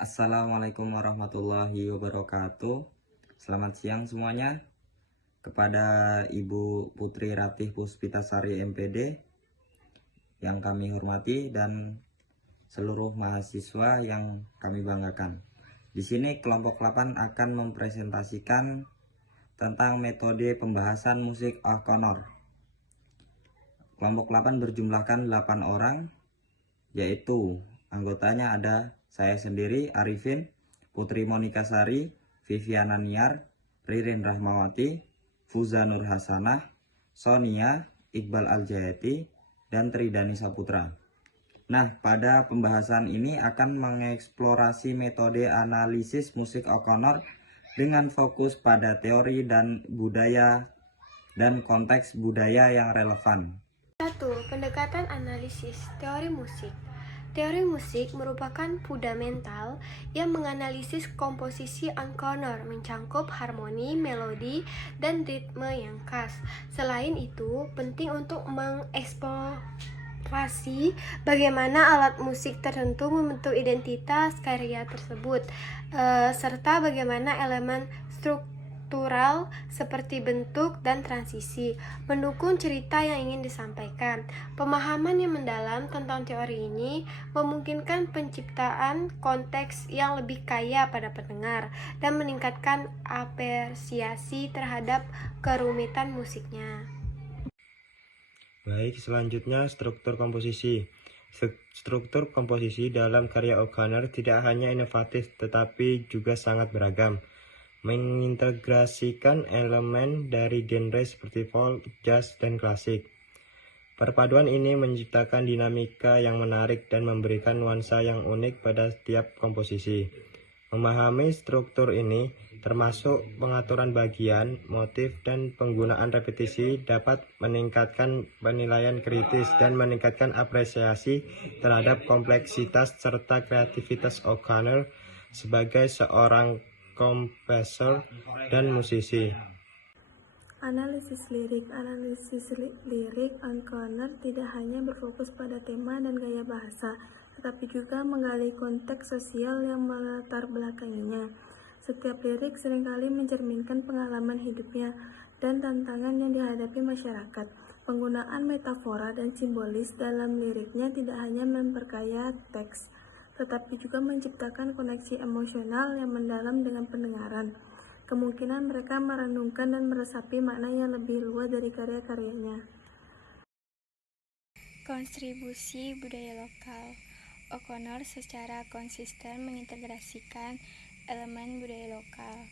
Assalamualaikum warahmatullahi wabarakatuh. Selamat siang semuanya. Kepada Ibu Putri Ratih Puspitasari MPD yang kami hormati dan seluruh mahasiswa yang kami banggakan. Di sini kelompok 8 akan mempresentasikan tentang metode pembahasan musik O'Connor. Kelompok 8 berjumlahkan 8 orang, yaitu anggotanya ada saya sendiri, Arifin, Putri Monika Sari, Viviana Niar, Ririn Rahmawati, Fuza Nur Hasanah, Sonia, Iqbal Aljayati, dan Tridani Saputra. Nah, pada pembahasan ini akan mengeksplorasi metode analisis musik O'Connor dengan fokus pada teori dan budaya dan konteks budaya yang relevan. 1. Pendekatan analisis teori musik. Teori musik merupakan fundamental yang menganalisis komposisi O'Connor, mencangkup harmoni, melodi, dan ritme yang khas. Selain itu, penting untuk mengeksplorasi bagaimana alat musik tertentu membentuk identitas karya tersebut, serta bagaimana elemen struktural seperti bentuk dan transisi mendukung cerita yang ingin disampaikan. Pemahaman yang mendalam tentang teori ini memungkinkan penciptaan konteks yang lebih kaya pada pendengar dan meningkatkan apresiasi terhadap kerumitan musiknya. Baik, selanjutnya struktur komposisi. Struktur komposisi dalam karya O'Connor tidak hanya inovatif tetapi juga sangat beragam, mengintegrasikan elemen dari genre seperti folk, jazz, dan klasik. Perpaduan ini menciptakan dinamika yang menarik dan memberikan nuansa yang unik pada setiap komposisi. Memahami struktur ini, termasuk pengaturan bagian, motif, dan penggunaan repetisi, dapat meningkatkan penilaian kritis dan meningkatkan apresiasi terhadap kompleksitas serta kreativitas O'Connor sebagai seorang komposer dan musisi. Analisis lirik O'Connor tidak hanya berfokus pada tema dan gaya bahasa, tetapi juga menggali konteks sosial yang melatar belakanginya. Setiap lirik seringkali mencerminkan pengalaman hidupnya dan tantangan yang dihadapi masyarakat. Penggunaan metafora dan simbolis dalam liriknya tidak hanya memperkaya teks, tetapi juga menciptakan koneksi emosional yang mendalam dengan pendengaran. Kemungkinan mereka merenungkan dan meresapi makna yang lebih luas dari karya-karyanya. Kontribusi budaya lokal. O'Connor secara konsisten mengintegrasikan elemen budaya lokal,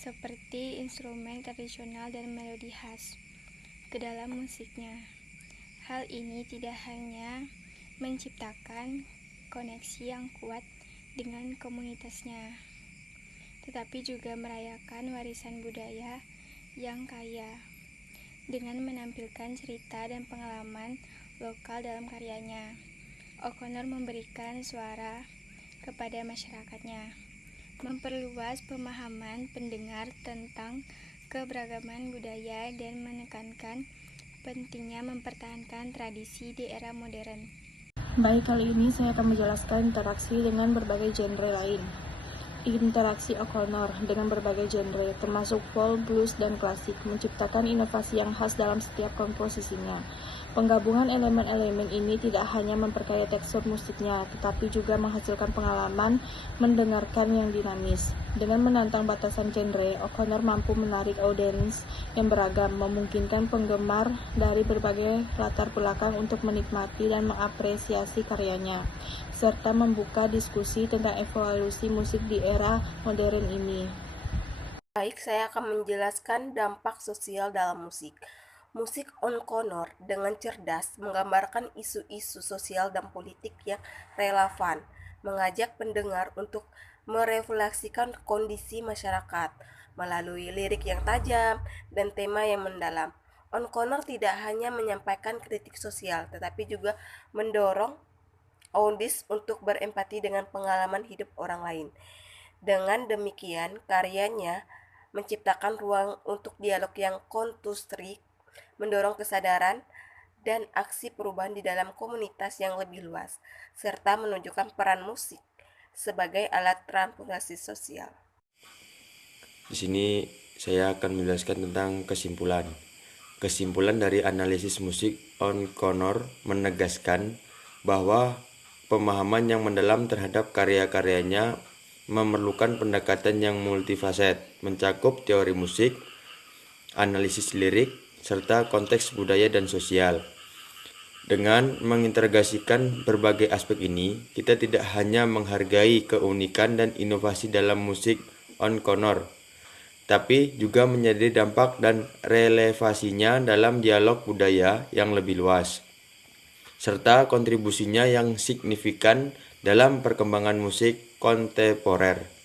seperti instrumen tradisional dan melodi khas, ke dalam musiknya. Hal ini tidak hanya menciptakan koneksi yang kuat dengan komunitasnya, tetapi juga merayakan warisan budaya yang kaya dengan menampilkan cerita dan pengalaman lokal dalam karyanya. O'Connor memberikan suara kepada masyarakatnya, memperluas pemahaman pendengar tentang keberagaman budaya dan menekankan pentingnya mempertahankan tradisi di era modern. Baik, kali ini saya akan menjelaskan interaksi dengan berbagai genre lain. Interaksi O'Connor dengan berbagai genre, termasuk folk, blues, dan klasik, menciptakan inovasi yang khas dalam setiap komposisinya. Penggabungan elemen-elemen ini tidak hanya memperkaya tekstur musiknya, tetapi juga menghasilkan pengalaman mendengarkan yang dinamis. Dengan menantang batasan genre, O'Connor mampu menarik audiens yang beragam, memungkinkan penggemar dari berbagai latar belakang untuk menikmati dan mengapresiasi karyanya, serta membuka diskusi tentang evolusi musik di era modern ini. Baik, saya akan menjelaskan dampak sosial dalam musik. Musik O'Connor dengan cerdas menggambarkan isu-isu sosial dan politik yang relevan, mengajak pendengar untuk merefleksikan kondisi masyarakat melalui lirik yang tajam dan tema yang mendalam. O'Connor tidak hanya menyampaikan kritik sosial, tetapi juga mendorong audiens untuk berempati dengan pengalaman hidup orang lain. Dengan demikian, karyanya menciptakan ruang untuk dialog yang konstruktif, mendorong kesadaran dan aksi perubahan di dalam komunitas yang lebih luas, serta menunjukkan peran musik sebagai alat transformasi sosial. Di sini saya akan menjelaskan tentang kesimpulan. Kesimpulan dari analisis musik O'Connor menegaskan bahwa pemahaman yang mendalam terhadap karya-karyanya memerlukan pendekatan yang multifaset, mencakup teori musik, analisis lirik, serta konteks budaya dan sosial. Dengan mengintegrasikan berbagai aspek ini, kita tidak hanya menghargai keunikan dan inovasi dalam musik O'Connor, tapi juga menyadari dampak dan relevansinya dalam dialog budaya yang lebih luas, serta kontribusinya yang signifikan dalam perkembangan musik kontemporer.